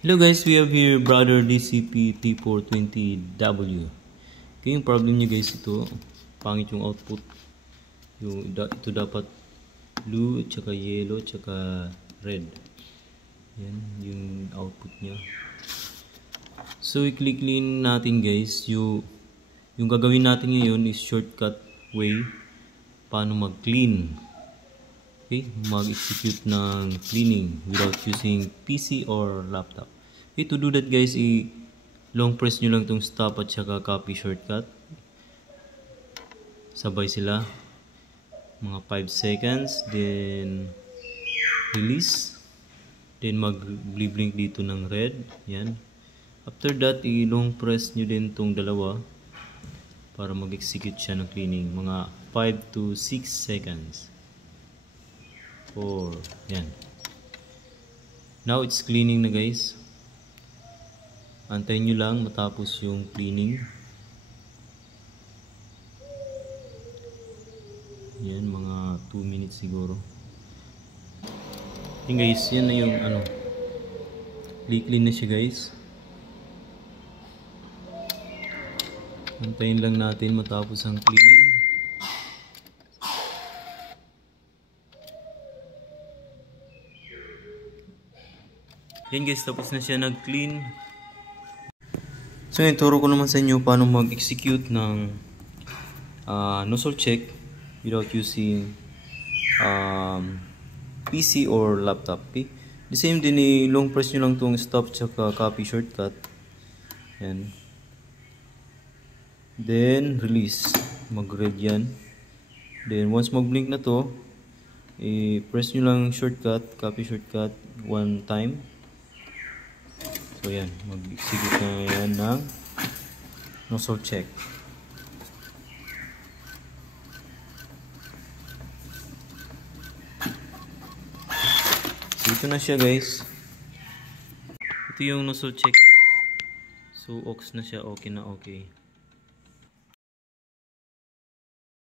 Hello guys, we have here Brother DCP T420W. Okay, yung problem nyo guys, ito pangit yung output. Ito dapat blue, tsaka yellow, tsaka red. Yan, yung output nya. So, i-click clean natin guys. Yung gagawin natin ngayon is shortcut way paano mag-clean. Okay, mag-execute ng cleaning without using PC or laptop. Okay, to do that guys, long press nyo lang itong stop at saka copy shortcut. Sabay sila. Mga 5 seconds. Then, release. Then, mag-blink dito ng red. Yan. After that, long press nyo din itong dalawa para mag-execute siya ng cleaning. Mga 5 to 6 seconds. 4. Yan. Now it's cleaning na guys. Antayin nyo lang matapos yung cleaning. Yan, mga 2 minutes siguro. Yan guys, yan na yung clean na siya guys. Antayin lang natin matapos ang cleaning. Yan guys, tapos na siya nag-clean. So ituro ko naman sa inyo paano mag-execute ng nozzle check without using PC or laptop. Okay? The same din, long press nyo lang itong stop tsaka copy shortcut. Yan. Then release. Mag-red yan. Then once mag-blink na to, press nyo lang shortcut, copy shortcut one time. So yan, mag-execute na yan ng nozzle check. So ito na siya guys. Ito yung nozzle check. So ox na siya, okay na okay.